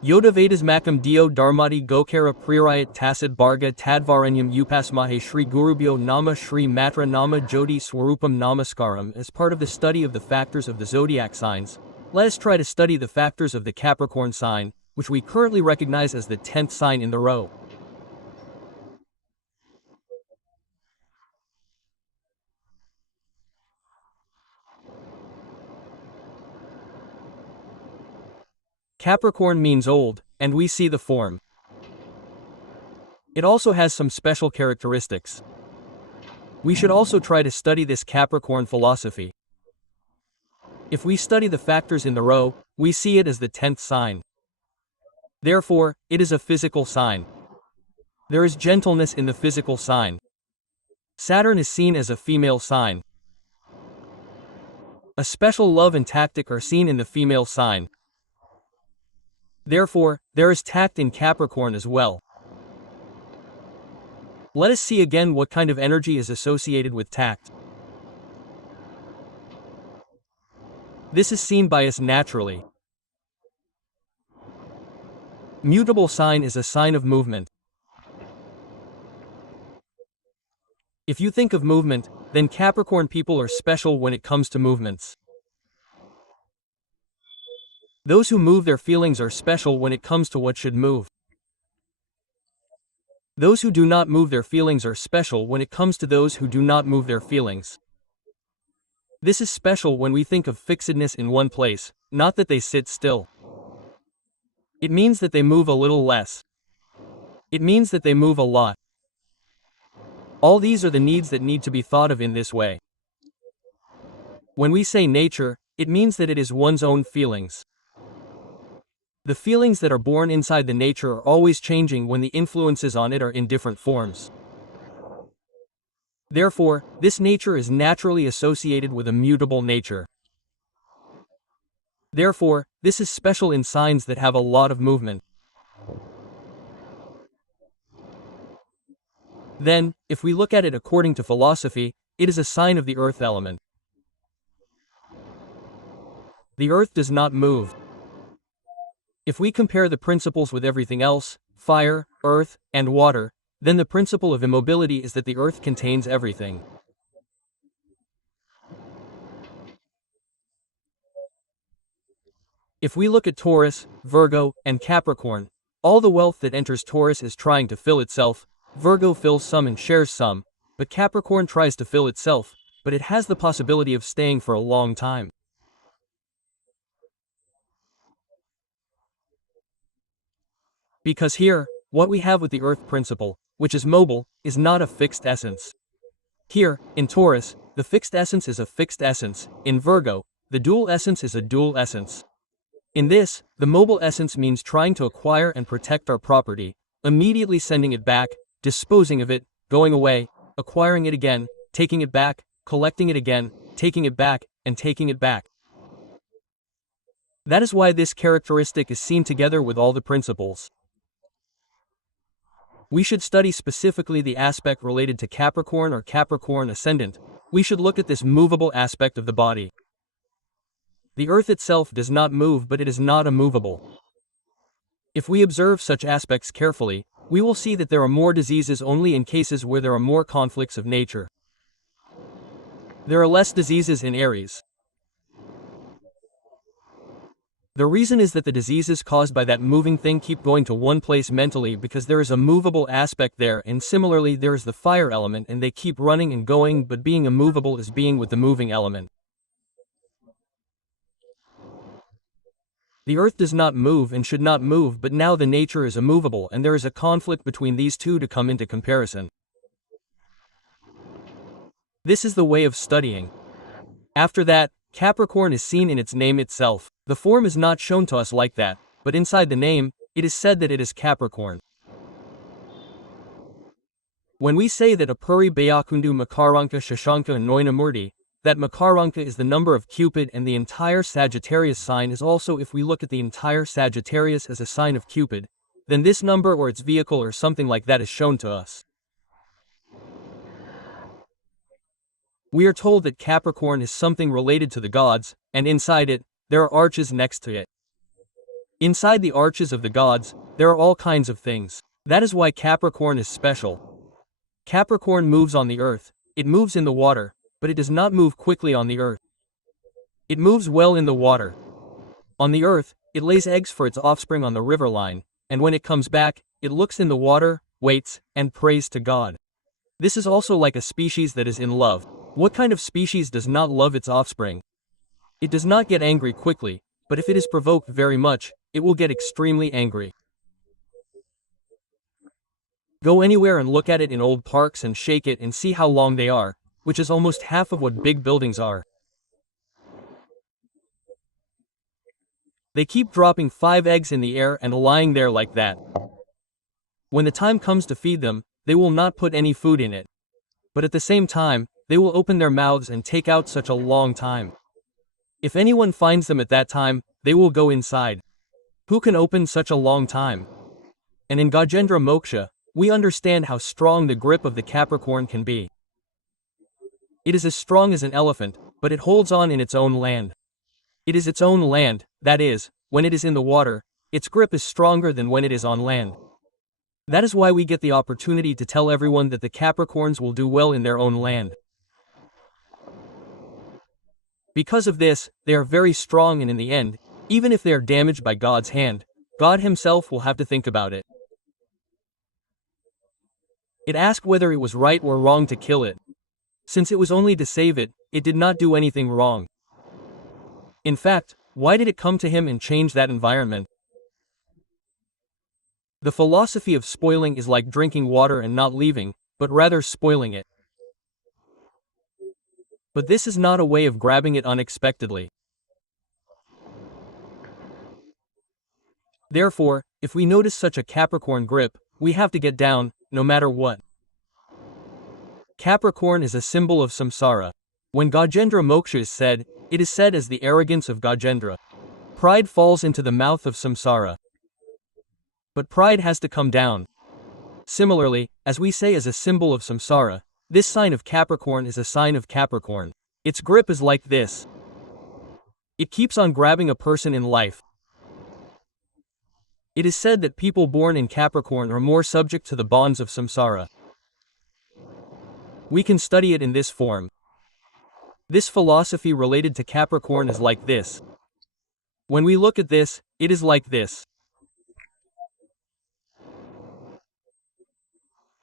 Yoda Vedasamkrithichannel Dio Dharmati Gokara Priyarayat Tacit Bharga Tadvarenyam Upasmahe Shri Gurubhyo Nama Shri Matra Nama Jyoti Swarupam Namaskaram. As part of the study of the factors of the zodiac signs, let us try to study the factors of the Capricorn sign, which we currently recognize as the 10th sign in the row. Capricorn means old, and we see the form. It also has some special characteristics. We should also try to study this Capricorn philosophy. If we study the factors in the row, we see it as the 10th sign. Therefore, it is a physical sign. There is gentleness in the physical sign. Saturn is seen as a female sign. A special love and tactic are seen in the female sign. Therefore, there is tact in Capricorn as well. Let us see again what kind of energy is associated with tact. This is seen by us naturally. Mutable sign is a sign of movement. If you think of movement, then Capricorn people are special when it comes to movements. Those who move their feelings are special when it comes to what should move. Those who do not move their feelings are special when it comes to those who do not move their feelings. This is special when we think of fixedness in one place, not that they sit still. It means that they move a little less. It means that they move a lot. All these are the needs that need to be thought of in this way. When we say nature, it means that it is one's own feelings. The feelings that are born inside the nature are always changing when the influences on it are in different forms. Therefore, this nature is naturally associated with a mutable nature. Therefore, this is special in signs that have a lot of movement. Then, if we look at it according to philosophy, it is a sign of the earth element. The earth does not move. If we compare the principles with everything else, fire, earth, and water, then the principle of immobility is that the earth contains everything. If we look at Taurus, Virgo, and Capricorn, all the wealth that enters Taurus is trying to fill itself. Virgo fills some and shares some, but Capricorn tries to fill itself, but it has the possibility of staying for a long time. Because here, what we have with the earth principle, which is mobile, is not a fixed essence. Here, in Taurus, the fixed essence is a fixed essence. In Virgo, the dual essence is a dual essence. In this, the mobile essence means trying to acquire and protect our property, immediately sending it back, disposing of it, going away, acquiring it again, taking it back, collecting it again, taking it back, and taking it back. That is why this characteristic is seen together with all the principles. We should study specifically the aspect related to Capricorn or Capricorn ascendant. We should look at this movable aspect of the body. The earth itself does not move, but it is not immovable. If we observe such aspects carefully, we will see that there are more diseases only in cases where there are more conflicts of nature. There are less diseases in Aries. The reason is that the diseases caused by that moving thing keep going to one place mentally because there is a movable aspect there, and similarly there is the fire element and they keep running and going, but being immovable is being with the moving element. The earth does not move and should not move, but now the nature is immovable and there is a conflict between these two to come into comparison. This is the way of studying. After that, Capricorn is seen in its name itself. The form is not shown to us like that, but inside the name, it is said that it is Capricorn. When we say that Apuri Bayakundu Makaranka Shashanka Noina Murti, that Makaranka is the number of Cupid and the entire Sagittarius sign is also, if we look at the entire Sagittarius as a sign of Cupid, then this number or its vehicle or something like that is shown to us. We are told that Capricorn is something related to the gods, and inside it, there are arches next to it. Inside the arches of the gods, there are all kinds of things. That is why Capricorn is special. Capricorn moves on the earth, it moves in the water, but it does not move quickly on the earth. It moves well in the water. On the earth, it lays eggs for its offspring on the riverline, and when it comes back, it looks in the water, waits, and prays to God. This is also like a species that is in love. What kind of species does not love its offspring? It does not get angry quickly, but if it is provoked very much, it will get extremely angry. Go anywhere and look at it in old parks and shake it and see how long they are, which is almost half of what big buildings are. They keep dropping 5 eggs in the air and lying there like that. When the time comes to feed them, they will not put any food in it. But at the same time, they will open their mouths and take out such a long time. If anyone finds them at that time, they will go inside. Who can open such a long time? And in Gajendra Moksha, we understand how strong the grip of the Capricorn can be. It is as strong as an elephant, but it holds on in its own land. It is its own land, that is, when it is in the water, its grip is stronger than when it is on land. That is why we get the opportunity to tell everyone that the Capricorns will do well in their own land. Because of this, they are very strong, and in the end, even if they are damaged by God's hand, God himself will have to think about it. It asked whether it was right or wrong to kill it. Since it was only to save it, it did not do anything wrong. In fact, why did it come to him and change that environment? The philosophy of spoiling is like drinking water and not leaving, but rather spoiling it. But this is not a way of grabbing it unexpectedly. Therefore, if we notice such a Capricorn grip, we have to get down, no matter what. Capricorn is a symbol of samsara. When Gajendra Moksha is said, it is said as the arrogance of Gajendra. Pride falls into the mouth of samsara. But pride has to come down. Similarly, as we say as a symbol of samsara, this sign of Capricorn is a sign of Capricorn. Its grip is like this. It keeps on grabbing a person in life. It is said that people born in Capricorn are more subject to the bonds of samsara. We can study it in this form. This philosophy related to Capricorn is like this. When we look at this, it is like this.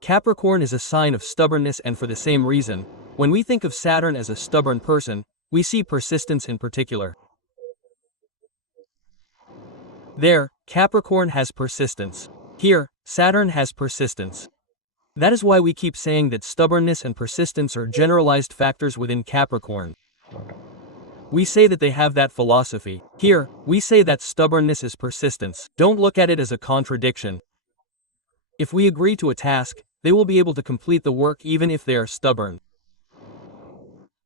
Capricorn is a sign of stubbornness, and for the same reason, when we think of Saturn as a stubborn person, we see persistence in particular. There, Capricorn has persistence. Here, Saturn has persistence. That is why we keep saying that stubbornness and persistence are generalized factors within Capricorn. We say that they have that philosophy. Here, we say that stubbornness is persistence. Don't look at it as a contradiction. If we agree to a task, they will be able to complete the work even if they are stubborn.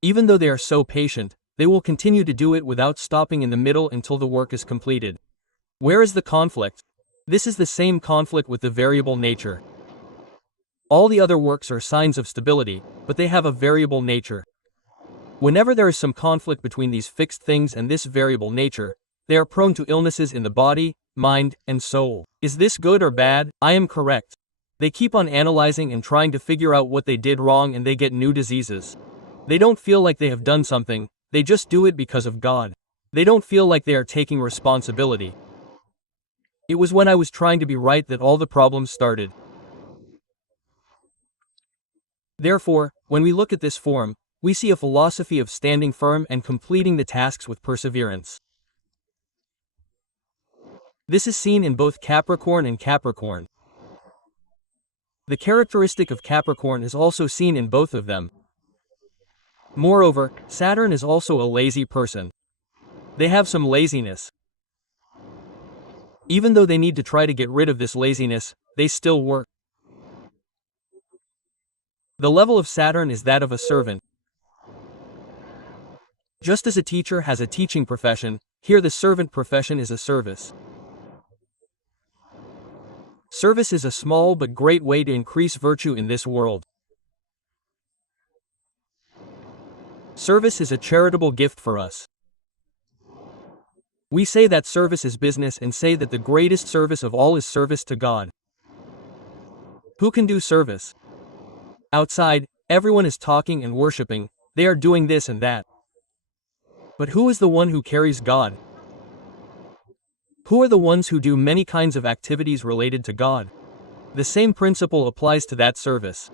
Even though they are so patient, they will continue to do it without stopping in the middle until the work is completed. Where is the conflict? This is the same conflict with the variable nature. All the other works are signs of stability, but they have a variable nature. Whenever there is some conflict between these fixed things and this variable nature, they are prone to illnesses in the body, mind, and soul. Is this good or bad? I am correct. They keep on analyzing and trying to figure out what they did wrong, and they get new diseases. They don't feel like they have done something, they just do it because of God. They don't feel like they are taking responsibility. It was when I was trying to be right that all the problems started. Therefore, when we look at this form, we see a philosophy of standing firm and completing the tasks with perseverance. This is seen in both Capricorn and Capricorn. The characteristic of Capricorn is also seen in both of them. Moreover, Saturn is also a lazy person. They have some laziness. Even though they need to try to get rid of this laziness, they still work. The level of Saturn is that of a servant. Just as a teacher has a teaching profession, here the servant profession is a service. Service is a small but great way to increase virtue in this world. Service is a charitable gift for us. We say that service is business and say that the greatest service of all is service to God. Who can do service? Outside, everyone is talking and worshiping, they are doing this and that. But who is the one who carries God? Who are the ones who do many kinds of activities related to God? The same principle applies to that service.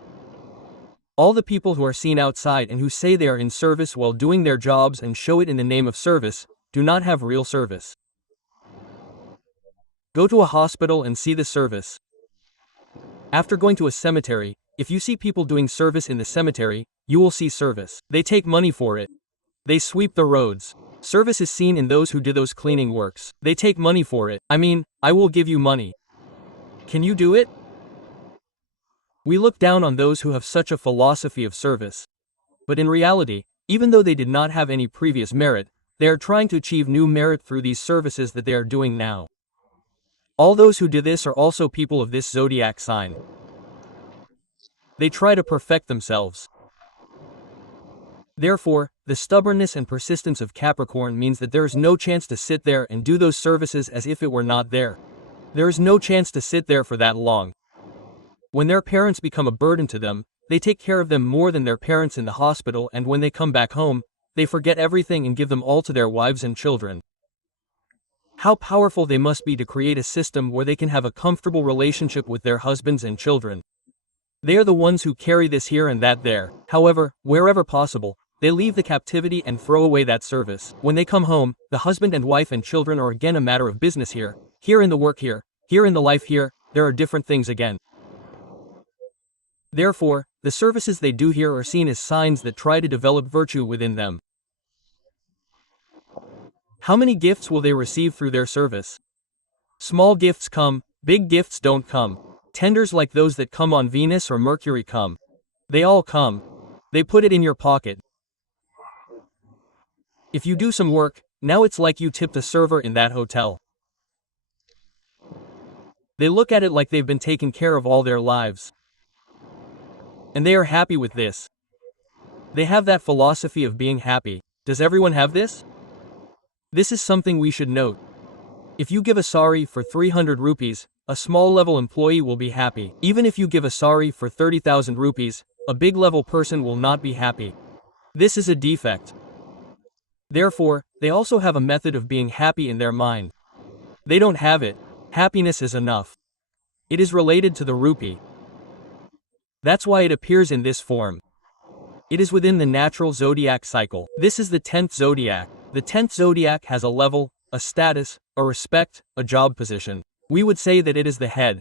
All the people who are seen outside and who say they are in service while doing their jobs and show it in the name of service, do not have real service. Go to a hospital and see the service. After going to a cemetery, if you see people doing service in the cemetery, you will see service. They take money for it. They sweep the roads. Service is seen in those who do those cleaning works. They take money for it. I will give you money. Can you do it? We look down on those who have such a philosophy of service. But in reality, even though they did not have any previous merit, they are trying to achieve new merit through these services that they are doing now. All those who do this are also people of this zodiac sign. They try to perfect themselves. Therefore, the stubbornness and persistence of Capricorn means that there is no chance to sit there and do those services as if it were not there. There is no chance to sit there for that long. When their parents become a burden to them, they take care of them more than their parents in the hospital, and when they come back home, they forget everything and give them all to their wives and children. How powerful they must be to create a system where they can have a comfortable relationship with their husbands and children. They are the ones who carry this here and that there. However, wherever possible, they leave the captivity and throw away that service. When they come home, the husband and wife and children are again a matter of business here in the work here in the life here, there are different things again. Therefore, the services they do here are seen as signs that try to develop virtue within them. How many gifts will they receive through their service? Small gifts come, big gifts don't come. Tenders like those that come on Venus or Mercury come. They all come. They put it in your pocket. If you do some work, now it's like you tipped a server in that hotel. They look at it like they've been taken care of all their lives. And they are happy with this. They have that philosophy of being happy. Does everyone have this? This is something we should note. If you give a sari for 300 rupees, a small level employee will be happy. Even if you give a sari for 30,000 rupees, a big level person will not be happy. This is a defect. Therefore, they also have a method of being happy in their mind. They don't have it. Happiness is enough. It is related to the rupee. That's why it appears in this form. It is within the natural zodiac cycle. This is the 10th zodiac. The 10th zodiac has a level, a status, a respect, a job position. We would say that it is the head.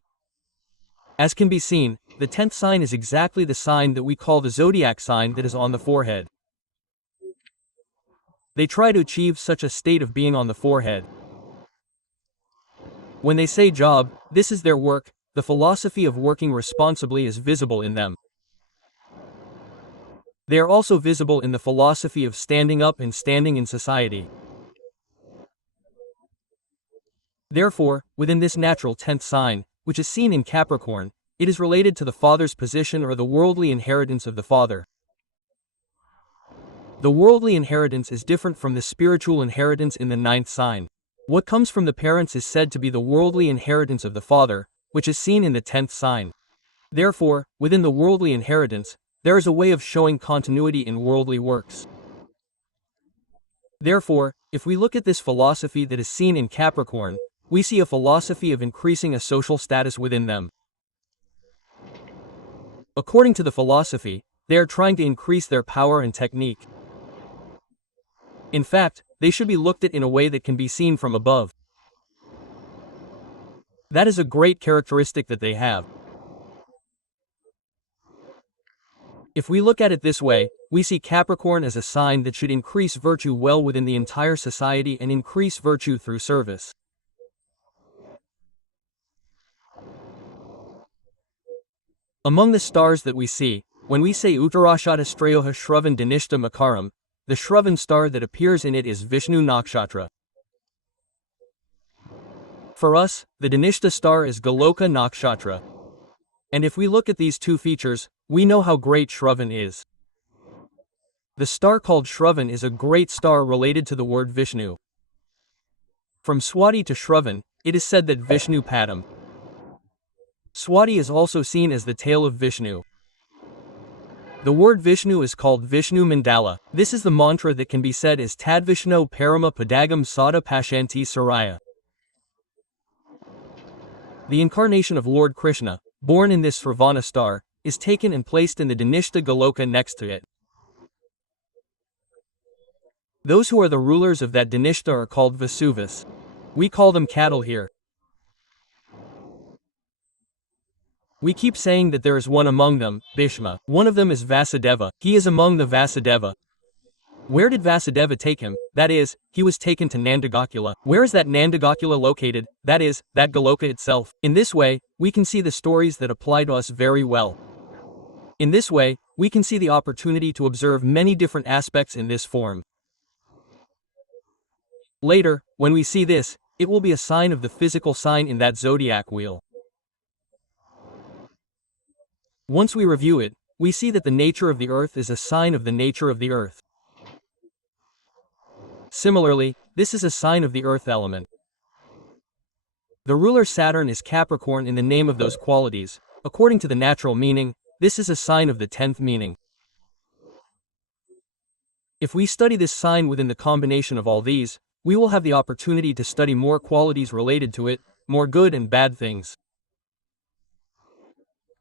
As can be seen, the 10th sign is exactly the sign that we call the zodiac sign that is on the forehead. They try to achieve such a state of being on the forehead. When they say job, this is their work. The philosophy of working responsibly is visible in them. They are also visible in the philosophy of standing up and standing in society. Therefore, within this natural 10th sign, which is seen in Capricorn, it is related to the father's position or the worldly inheritance of the father. The worldly inheritance is different from the spiritual inheritance in the 9th sign. What comes from the parents is said to be the worldly inheritance of the father, which is seen in the 10th sign. Therefore, within the worldly inheritance, there is a way of showing continuity in worldly works. Therefore, if we look at this philosophy that is seen in Capricorn, we see a philosophy of increasing a social status within them. According to the philosophy, they are trying to increase their power and technique. In fact, they should be looked at in a way that can be seen from above. That is a great characteristic that they have. If we look at it this way, we see Capricorn as a sign that should increase virtue well within the entire society and increase virtue through service. Among the stars that we see, when we say Uttarashada Strayoha Shravan Dhanishta Makaram, the Shravan star that appears in it is Vishnu Nakshatra. For us, the Dhanishta star is Galoka Nakshatra. And if we look at these two features, we know how great Shravan is. The star called Shravan is a great star related to the word Vishnu. From Swati to Shravan, it is said that Vishnu Padam. Swati is also seen as the tail of Vishnu. The word Vishnu is called Vishnu Mandala. This is the mantra that can be said as Tadvishno Parama Padagam Sada Pashanti Saraya. The incarnation of Lord Krishna, born in this Sravana star, is taken and placed in the Dhanishta Goloka next to it. Those who are the rulers of that Dhanishta are called Vasuvas. We call them cattle here. We keep saying that there is one among them, Bhishma. One of them is Vasudeva. He is among the Vasudeva. Where did Vasudeva take him? That is, he was taken to Nandagokula. Where is that Nandagokula located? That is, that Goloka itself. In this way, we can see the stories that apply to us very well. In this way, we can see the opportunity to observe many different aspects in this form. Later, when we see this, it will be a sign of the physical sign in that zodiac wheel. Once we review it, we see that the nature of the earth is a sign of the nature of the earth. Similarly, this is a sign of the earth element. The ruler Saturn is Capricorn in the name of those qualities. According to the natural meaning, this is a sign of the 10th meaning. If we study this sign within the combination of all these, we will have the opportunity to study more qualities related to it, more good and bad things.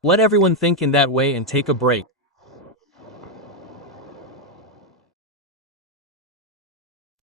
Let everyone think in that way and take a break.